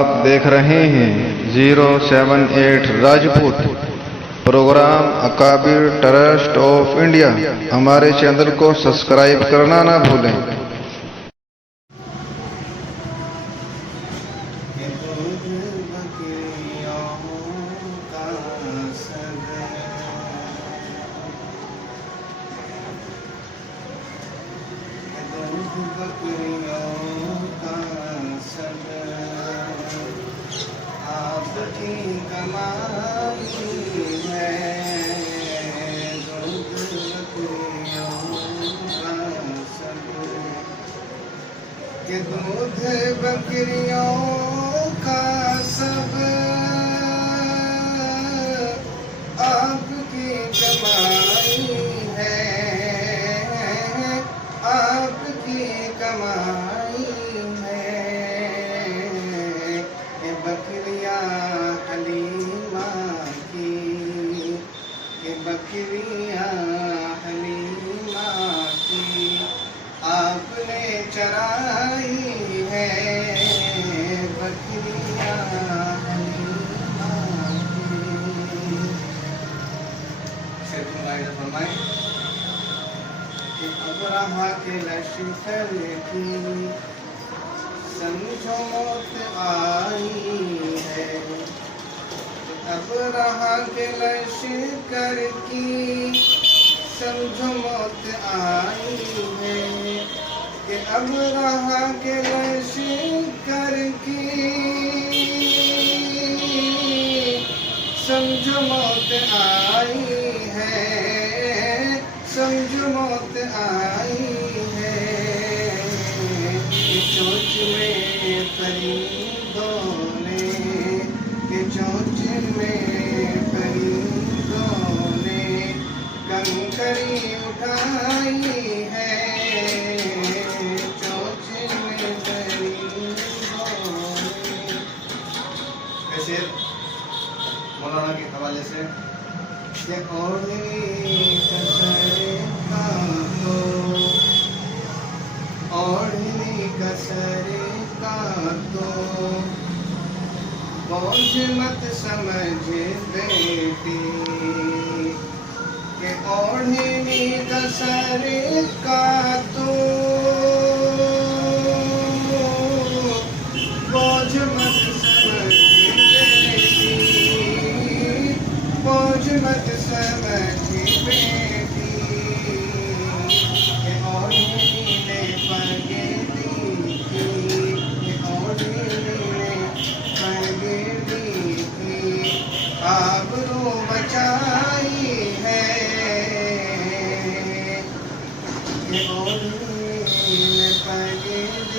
آپ دیکھ رہے ہیں 078 راجپوت پروگرام اکابر ٹرسٹ آف انڈیا۔ ہمارے چینل کو سبسکرائب کرنا نہ بھولیں۔ آپ کی کمائی ہے دودھ بکریوں کا سب، کہ دودھ بکریوں کا سب آپ کی کمائی ہے، آپ کی کمائی ہے۔ یہ بکریاں حلیمہ کی، یہ بکریاں حلیمہ کی آپ نے چرائی ہے، بکریاں حلیمہ کی۔ شیخ مغایر فرمائیں کہ ابرہہ کے لشکر کی سمجھو موت آئی ہے، ابرہہ کے لشکر کی سمجھو موت آئی ہے، کہ ابرہہ کے لشکر کی سمجھو موت آئی ہے، سمجھو موت آئی ہے۔ کہ چونچ میں پرندوں نے، کہ چونچ میں پرندوں نے کنکری اٹھائی ہے، چونچ میں پرندوں نے۔ ایسے مولانا کے حوالے سے کہ اوڑھنی کا سر کاٹو، اوڑھنی کا سر کاٹو، بوجھ مت سمجھ بیٹی، کہ اوڑھنی کا سر کاٹو، بوجھ مت سمجھ بیٹی، بوجھ مت سمجھ بیٹی، کہ اوڑھنی نے پگڑی کی، کہ اوڑھنی نے پگڑی کی آبرو بچائی ہے، کہ اوڑھنی نے پگڑی